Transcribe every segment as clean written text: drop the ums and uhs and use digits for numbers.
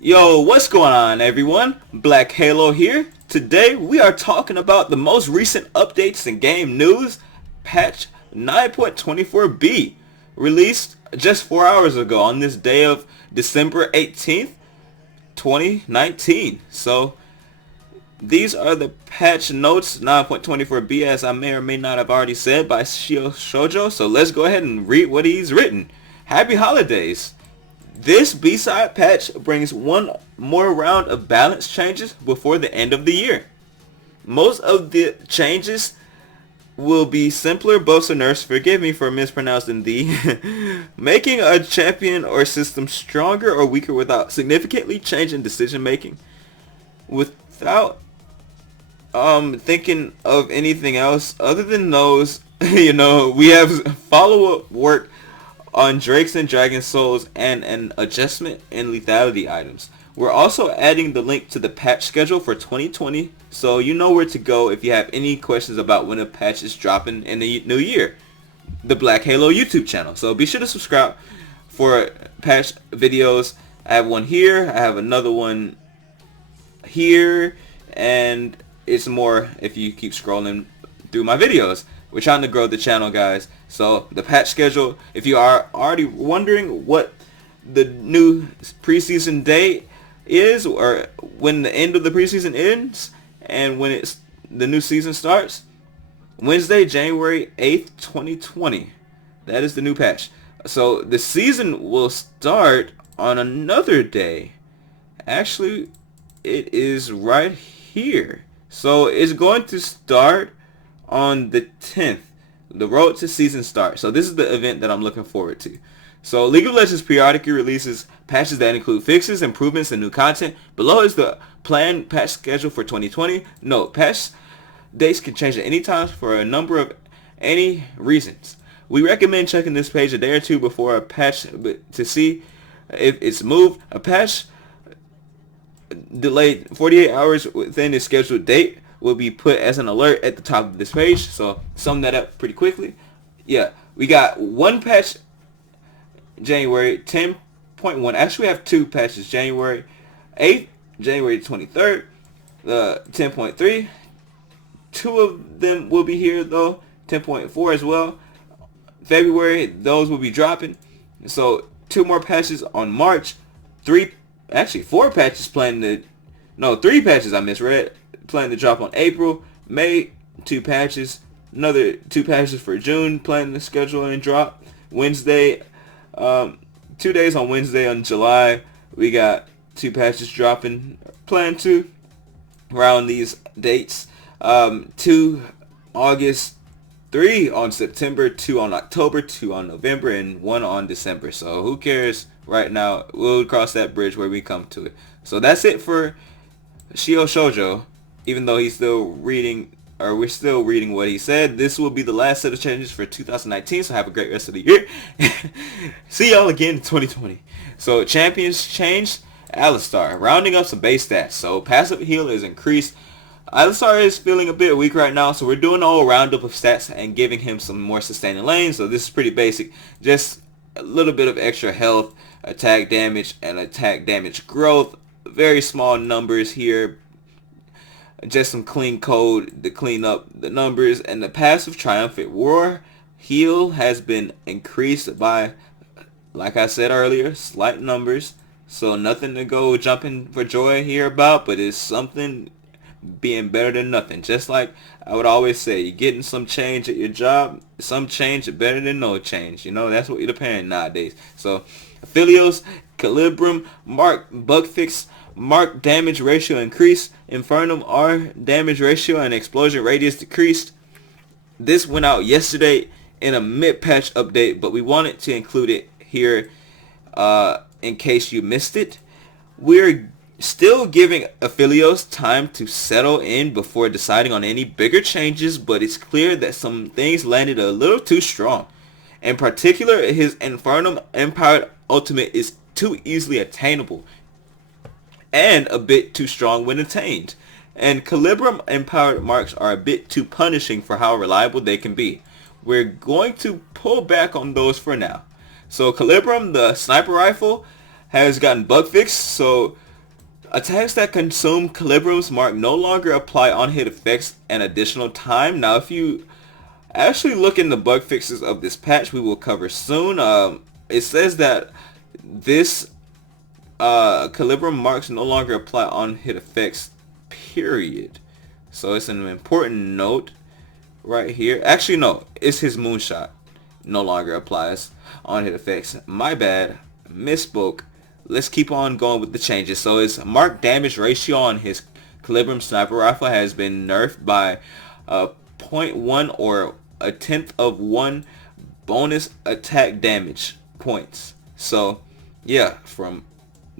Yo, what's going on everyone? xBlackHalo here. Today we are talking about the most recent updates in game news. Patch 9.24b released just 4 hours ago on this day of December 18th, 2019. So these are the patch notes 9.24b, as I may or may not have already said, by Shaco. So let's go ahead and read what he's written. Happy holidays. This B-side patch brings one more round of balance changes before the end of the year. Most of the changes will be simpler buffs or nerfs, forgive me for mispronouncing the, making a champion or system stronger or weaker without significantly changing decision making. Without thinking of anything else other than those, we have follow-up work on Drakes and Dragon Souls and an adjustment in lethality items. We're also adding the link to the patch schedule for 2020, so you know where to go if you have any questions about when a patch is dropping in the new year. The xBlackHalo YouTube channel. So be sure to subscribe for patch videos. I have one here, I have another one here, and it's more if you keep scrolling through my videos. We're trying to grow the channel, guys. So the patch schedule, if you are already wondering what the new preseason date is, or when the end of the preseason ends and when the new season starts, Wednesday, January 8th, 2020. That is the new patch. So the season will start on another day. Actually, it is right here. So it's going to start on the 10th, the road to season start. So this is the event that I'm looking forward to. So League of Legends periodically releases patches that include fixes, improvements, and new content. Below is the planned patch schedule for 2020. Note, patch dates can change at any time for a number of any reasons. We recommend checking this page a day or two before a patch to see if it's moved. A patch delayed 48 hours within the scheduled date will be put as an alert at the top of this page. So sum that up pretty quickly. Yeah, we got one patch January 10.1. Actually we have two patches, January 8th, January 23rd, 10.3. Two of them will be here though, 10.4 as well. February, those will be dropping. So two more patches on March. Four patches three patches I misread. Planning to drop on April. May, 2 patches. Another 2 patches for June. Planning to schedule and drop. Wednesday, 2 days on Wednesday on July. We got 2 patches dropping. Plan to around these dates. 2 August, 3 on September, 2 on October, 2 on November, and 1 on December. So who cares right now? We'll cross that bridge where we come to it. So that's it for Shaco. Even though he's still reading, or we're still reading what he said, this will be the last set of changes for 2019, so have a great rest of the year. See y'all again in 2020. So champions changed. Alistar, rounding up some base stats. So passive heal is increased. Alistar is feeling a bit weak right now, so we're doing a whole roundup of stats and giving him some more sustaining lanes. So this is pretty basic. Just a little bit of extra health, attack damage, and attack damage growth. Very small numbers here. Just some clean code to clean up the numbers. And the passive Triumphant Roar heal has been increased by, like I said earlier, slight numbers. So nothing to go jumping for joy here about, but it's something being better than nothing. Just like I would always say, you're getting some change at your job. Some change is better than no change. That's what you're paying nowadays. So Aphelios, Calibrum, Mark, Bugfix, Mark damage ratio increased. Infernum R damage ratio and explosion radius decreased. This went out yesterday in a mid-patch update, but we wanted to include it here in case you missed it. We're still giving Aphelios time to settle in before deciding on any bigger changes, but it's clear that some things landed a little too strong. In particular, his Infernum Empowered Ultimate is too easily attainable and a bit too strong when attained. And Calibrum Empowered Marks are a bit too punishing for how reliable they can be. We're going to pull back on those for now. So Calibrum, the sniper rifle, has gotten bug fixed, so Attacks that consume Calibrum's mark no longer apply on-hit effects an additional time. Now, if you actually look in the bug fixes of this patch, we will cover soon. It says that this Calibrum marks no longer apply on-hit effects, period. So it's an important note right here. Actually, no, it's his moonshot no longer applies on-hit effects. My bad, misspoke. Let's keep on going with the changes. So his mark damage ratio on his Calibrum sniper rifle has been nerfed by 0.1 or 1/10 of 1 bonus attack damage points. So yeah, from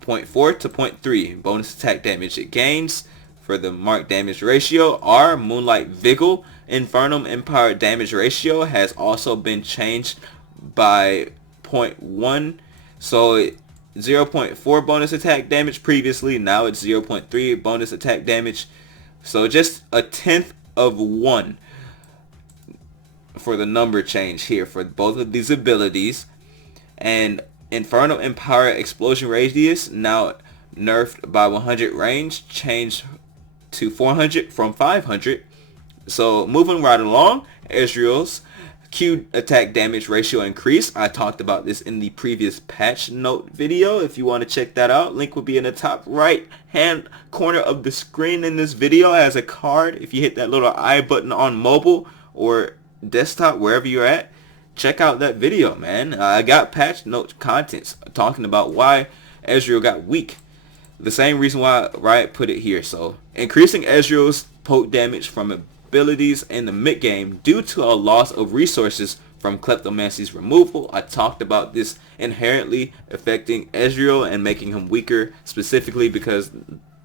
0.4 to 0.3 bonus attack damage it gains. For the mark damage ratio, our Moonlight Vigil Infernum Empire damage ratio has also been changed by 0.1. So 0.4 bonus attack damage previously, now it's 0.3 bonus attack damage. So just 1/10 of 1 for the number change here for both of these abilities. And Infernal Empire Explosion Radius, now nerfed by 100 range, changed to 400 from 500. So moving right along, Ezreal's Q attack damage ratio increase. I talked about this in the previous patch note video. If you want to check that out, link will be in the top right hand corner of the screen in this video as a card. If you hit that little I button on mobile or desktop, wherever you're at, check out that video, man. I got patch note contents talking about why Ezreal got weak. The same reason why Riot put it here. So increasing Ezreal's poke damage from abilities in the mid game due to a loss of resources from Kleptomancy's removal. I talked about this inherently affecting Ezreal and making him weaker, specifically because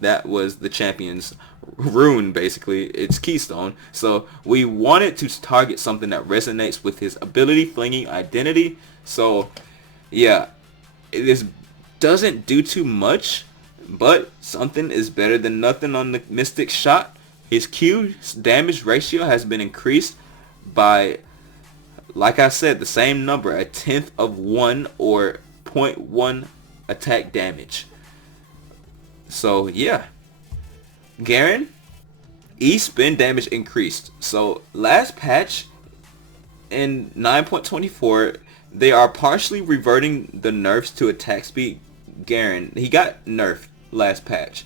that was the champion's rune, basically, its keystone. So we wanted to target something that resonates with his ability flinging identity. So yeah, this doesn't do too much, but something is better than nothing on the Mystic shot. His Q damage ratio has been increased by, like I said, the same number, 1/10 of 1 or 0.1 attack damage. So yeah, Garen, E spin damage increased. So last patch in 9.24, they are partially reverting the nerfs to attack speed. Garen, he got nerfed last patch.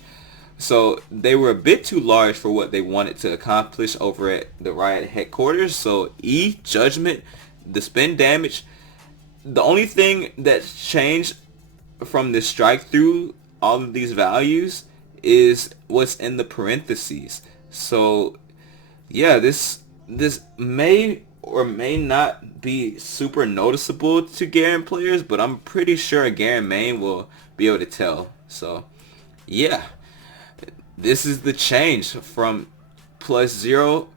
So they were a bit too large for what they wanted to accomplish over at the Riot headquarters. So E, Judgment, the spin damage, the only thing that's changed from the strike through all of these values is what's in the parentheses. So yeah, this may or may not be super noticeable to Garen players, but I'm pretty sure a Garen main will be able to tell. So yeah, this is the change from plus 0.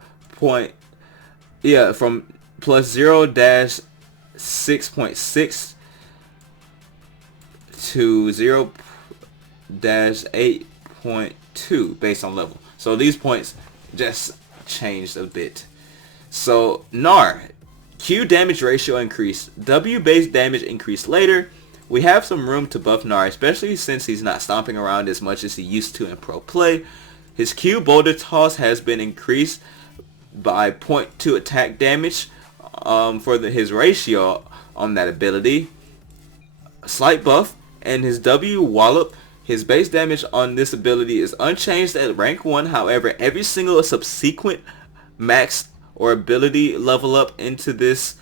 From plus 0-6.6 to 0-8.2 based on level. So these points just changed a bit. So GNAR, Q damage ratio increased, W base damage increased later. We have some room to buff GNAR, especially since he's not stomping around as much as he used to in pro play. His Q boulder toss has been increased by 0.2 attack damage for his ratio on that ability. A slight buff, and his W wallop, his base damage on this ability is unchanged at rank 1. However, every single subsequent max or ability level up into this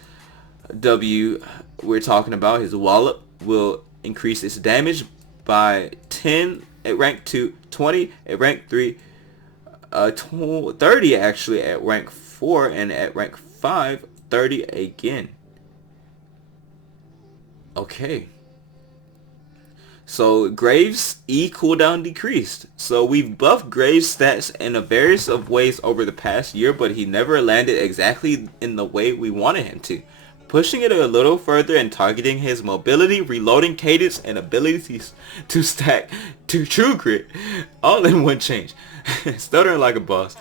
W we're talking about, his wallop, will increase its damage by 10 at rank 2, 20 at rank 3, 30 actually at rank 4, and at rank 5, 30 again. Okay. So Graves E cooldown decreased. So we've buffed Graves stats in a various of ways over the past year, but he never landed exactly in the way we wanted him to. Pushing it a little further and targeting his mobility, reloading cadence, and abilities to stack to True Grit all in one change. Stuttering like a boss.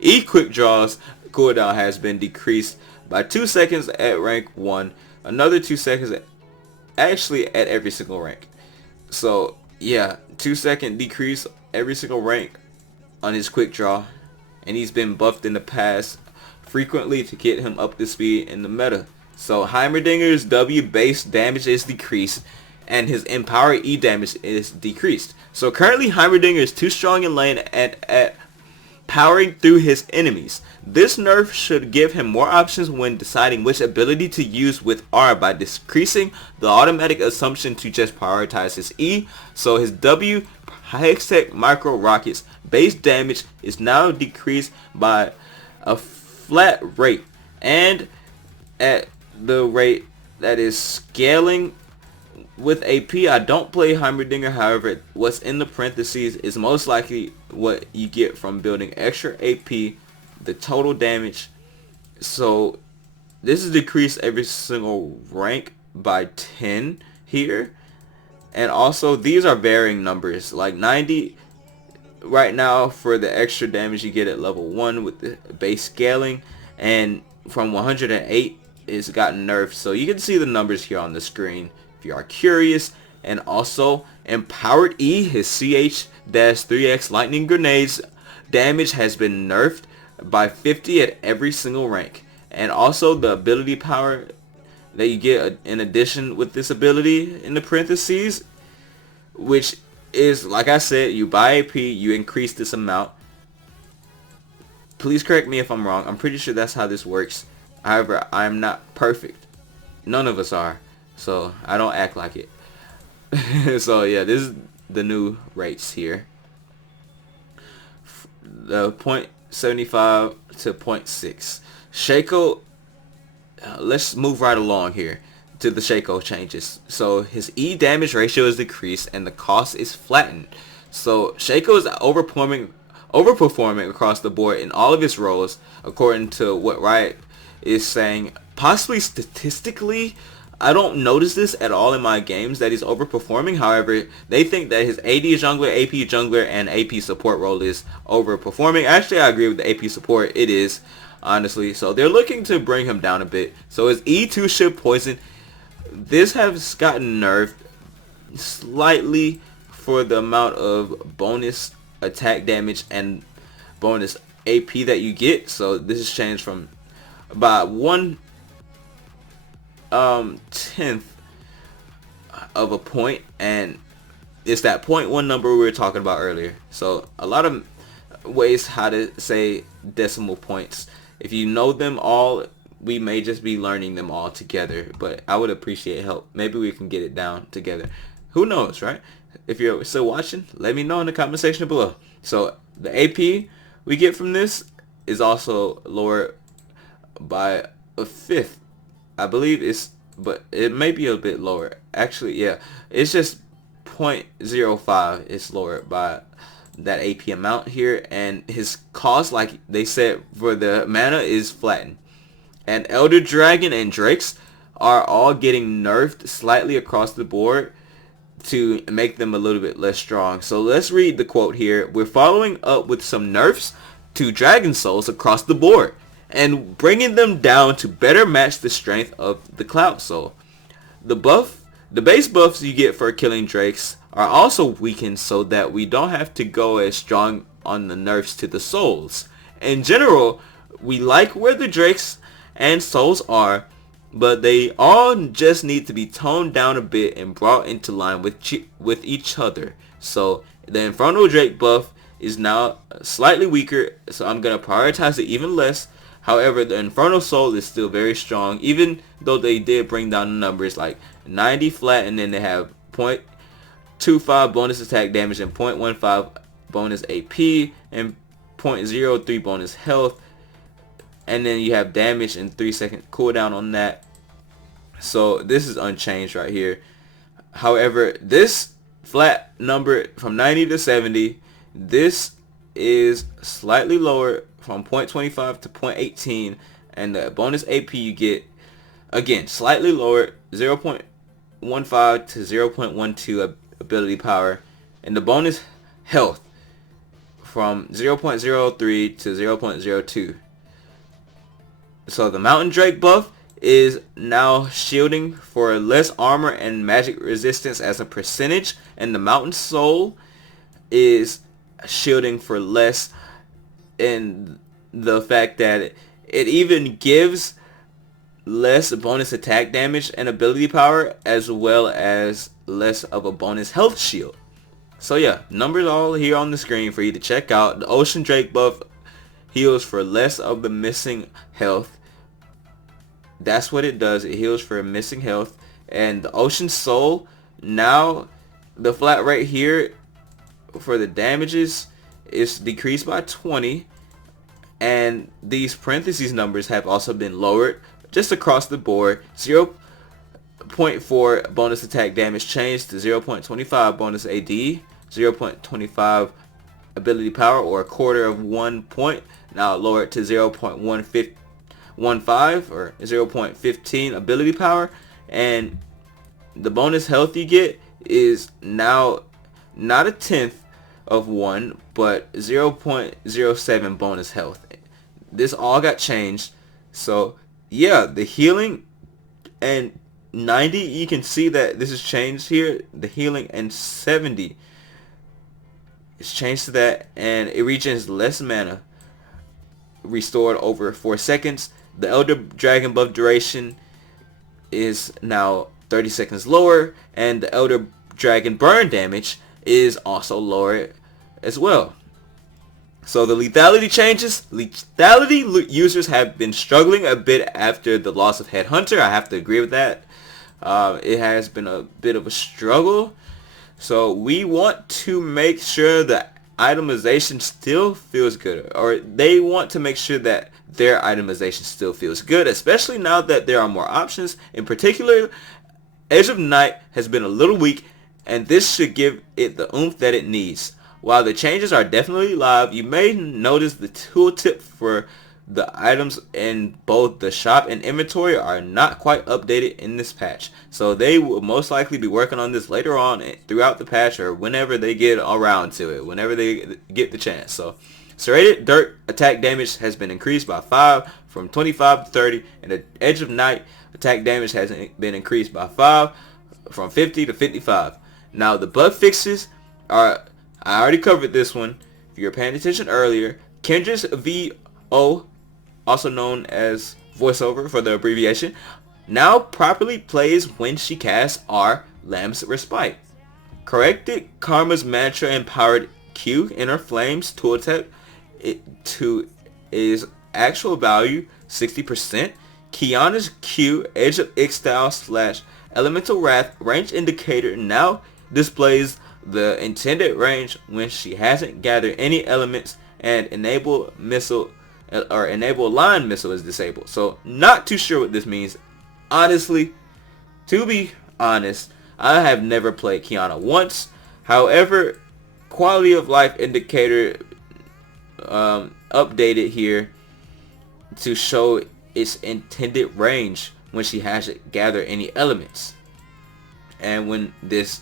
E Quickdraw's cooldown has been decreased by 2 seconds at rank 1, another 2 seconds actually at every single rank. So yeah, 2-second decrease every single rank on his Quickdraw, and he's been buffed in the past frequently to get him up to speed in the meta. So Heimerdinger's W base damage is decreased, and his Empower E damage is decreased. So currently Heimerdinger is too strong in lane at powering through his enemies. This nerf should give him more options when deciding which ability to use with R by decreasing the automatic assumption to just prioritize his E. So his W Hextech Micro Rockets base damage is now decreased by a flat rate, and at the rate that is scaling with AP. I don't play Heimerdinger, however what's in the parentheses is most likely what you get from building extra AP, the total damage. So this is decreased every single rank by 10 here, and also these are varying numbers, like 90 right now for the extra damage you get at level 1 with the base scaling, and from 108 it's gotten nerfed. So you can see the numbers here on the screen if you are curious. And also Empowered E, his CH-3X lightning grenades damage has been nerfed by 50 at every single rank. And also the ability power that you get in addition with this ability in the parentheses, which is, like I said, you buy AP, you increase this amount. Please correct me if I'm wrong. I'm pretty sure that's how this works. However, I'm not perfect. None of us are. So I don't act like it. So yeah, this is the new rates here. The 0.75 to 0.6. Shaco, let's move right along here to the Shaco changes. So his E damage ratio is decreased and the cost is flattened. So Shaco is overperforming across the board in all of his roles, according to what Riot is saying. Possibly statistically, I don't notice this at all in my games that he's overperforming. However, they think that his AD jungler, AP jungler, and AP support role is overperforming. Actually, I agree with the AP support. It is, honestly. So they're looking to bring him down a bit. So his E2 ship poison, this has gotten nerfed slightly for the amount of bonus attack damage and bonus AP that you get. So this has changed from by 1/10 of a point, and it's that 0.1 number we were talking about earlier. So a lot of ways how to say decimal points. If you know them all, we may just be learning them all together, but I would appreciate help. Maybe we can get it down together. Who knows, right? If you're still watching, let me know in the comment section below. So the AP we get from this is also lower by a fifth. I believe it's, but it may be a bit lower. Actually, yeah, it's just 0.05. It's lower by that AP amount here, and his cost, like they said, for the mana is flattened. And Elder Dragon and Drakes are all getting nerfed slightly across the board to make them a little bit less strong. So let's read the quote here. We're following up with some nerfs to Dragon Souls across the board and bringing them down to better match the strength of the Cloud Soul. The base buffs you get for killing Drakes are also weakened so that we don't have to go as strong on the nerfs to the souls. In general, we like where the Drakes and souls are, but they all just need to be toned down a bit and brought into line with each other. So the Infernal Drake buff is now slightly weaker, so I'm going to prioritize it even less. However, the Infernal Soul is still very strong, even though they did bring down the numbers, like 90 flat, and then they have 0.25 bonus attack damage and 0.15 bonus AP and 0.03 bonus health. And then you have damage and 3-second cooldown on that. So this is unchanged right here. However, this flat number from 90 to 70, this is slightly lower from 0.25 to 0.18, and the bonus AP you get, again, slightly lower, 0.15 to 0.12 ability power, and the bonus health from 0.03 to 0.02. So the Mountain Drake buff is now shielding for less armor and magic resistance as a percentage, and the Mountain Soul is shielding for less in the fact that it even gives less bonus attack damage and ability power, as well as less of a bonus health shield. So yeah, numbers all here on the screen for you to check out. The Ocean Drake buff heals for less of the missing health. That's what it does. It heals for missing health. And the Ocean Soul, now the flat rate here for the damages is decreased by 20. And these parentheses numbers have also been lowered just across the board. 0.4 bonus attack damage changed to 0.25 bonus AD, 0.25 ability power, or a quarter of 1 point, now lowered to 0.15 or 0.15 ability power. And the bonus health you get is now not a tenth of 1, but 0.07 bonus health. This all got changed. So yeah, the healing and 90, you can see that this is changed here. The healing and 70 is changed to that, and it regens less mana restored over 4 seconds. The Elder Dragon buff duration is now 30 seconds lower, and the Elder Dragon burn damage is also lower as well. So the lethality changes. Lethality users have been struggling a bit after the loss of Headhunter. I have to agree with that. It has been a bit of a struggle. So we want to make sure that itemization still feels good, or they want to make sure that their itemization still feels good, especially now that there are more options. In particular, Edge of Night has been a little weak, and this should give it the oomph that it needs. While the changes are definitely live, you may notice the tooltip for the items in both the shop and inventory are not quite updated in this patch. So they will most likely be working on this later on throughout the patch, or whenever they get around to it, whenever they get the chance. So Serrated Dirt attack damage has been increased by 5 from 25 to 30, and the Edge of Night attack damage has been increased by 5 from 50 to 55. Now the bug fixes are, I already covered this one if you were paying attention earlier. Kendra's VO, also known as voiceover for the abbreviation, now properly plays when she casts R, Lamb's Respite. Corrected Karma's mantra empowered Q Inner Flames tooltip to is actual value 60%. Kiana's Q Edge of Ixtal / Elemental Wrath range indicator now displays the intended range when she hasn't gathered any elements, and enable missile or enable line missile is disabled. So not too sure what this means. Honestly, to be honest, I have never played Kiana once. However, quality of life indicator updated here to show its intended range when she hasn't gathered any elements, and when this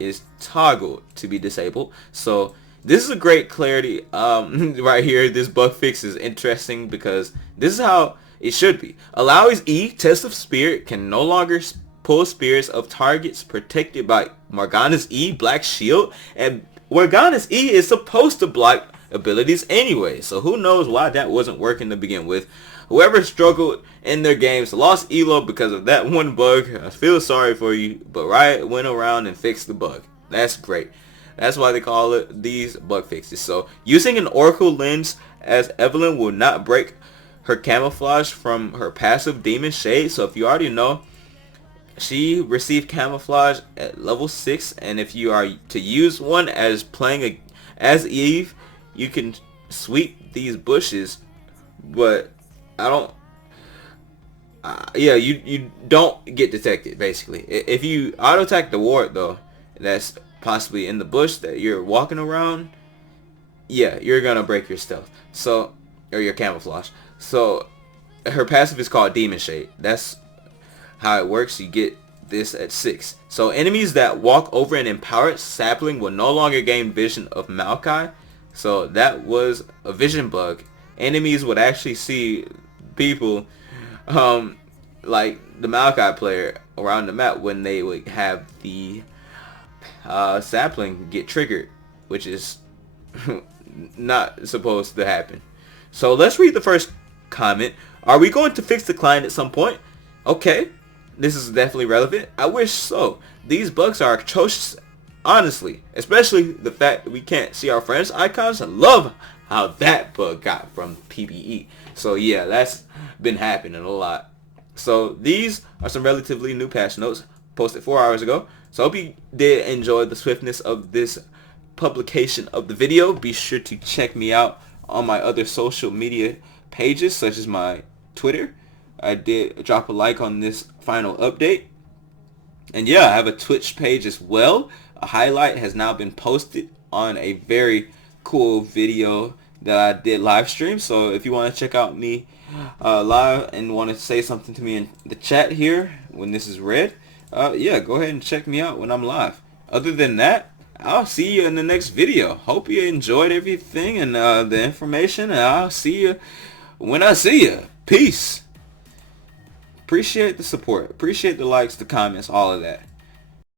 is toggled to be disabled. So this is a great clarity right here. This bug fix is interesting because this is how it should be. Allows E, Test of Spirit, can no longer pull spirits of targets protected by Morgana's E Black Shield, and Morgana's E is supposed to block abilities anyway, so who knows why that wasn't working to begin with. Whoever struggled in their games lost elo because of that one bug. I feel sorry for you, but Riot went around and fixed the bug. That's great. That's why they call it these bug fixes. So using an Oracle Lens, as Evelynn will not break her camouflage from her passive Demon Shade. So if you already know, she received camouflage at level 6, and if you are to use one as playing as Eve, you can sweep these bushes, but I don't. Yeah, you don't get detected basically. If you auto attack the ward though, that's possibly in the bush that you're walking around, yeah, you're gonna break your stealth. So, or your camouflage. So her passive is called Demon Shade. That's how it works. You get this at 6. So enemies that walk over an empowered sapling will no longer gain vision of Maokai. So that was a vision bug. Enemies would actually see people like the Maokai player around the map when they would have the sapling get triggered, which is not supposed to happen. So let's read the first comment. Are we going to fix the client at some point? Okay, this is definitely relevant. I wish so. These bugs are atrocious, honestly, especially the fact that we can't see our friends' icons. I love how that bug got from PBE. So yeah, that's been happening a lot. So these are some relatively new patch notes posted 4 hours ago. So I hope you did enjoy the swiftness of this publication of the video. Be sure to check me out on my other social media pages, such as my Twitter. I did drop a like on this final update. And yeah, I have a Twitch page as well. A highlight has now been posted on a very cool video that I did live stream. So if you want to check out me live and want to say something to me in the chat here when this is read, yeah, go ahead and check me out when I'm live. Other than that, I'll see you in the next video. Hope you enjoyed everything and the information, and I'll see you when I see you. Peace. Appreciate the support. Appreciate the likes, the comments, all of that.